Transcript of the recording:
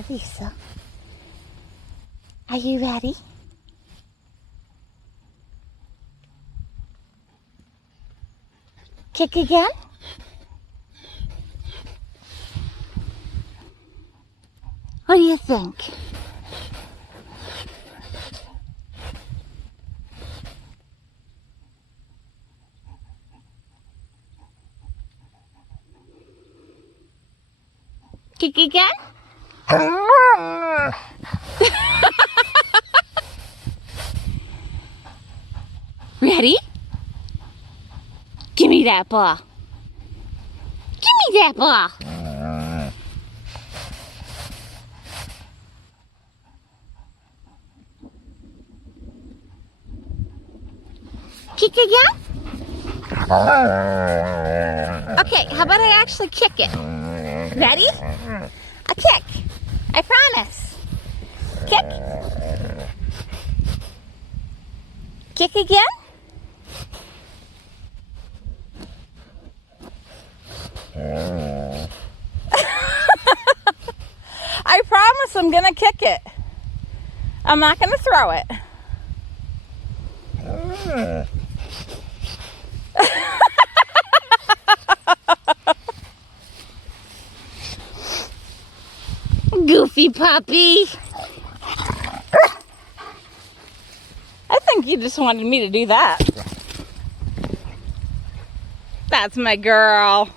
Hi, Lisa. Are you ready? Kick again? What do you think? Kick again? Ready? Give me that ball. Give me that ball. Kick again? Okay, how about I actually kick it? Ready? A kick. I promise. Kick. Kick again? I promise I'm gonna kick it. I'm not gonna throw it. Goofy puppy. I think you just wanted me to do that. That's my girl.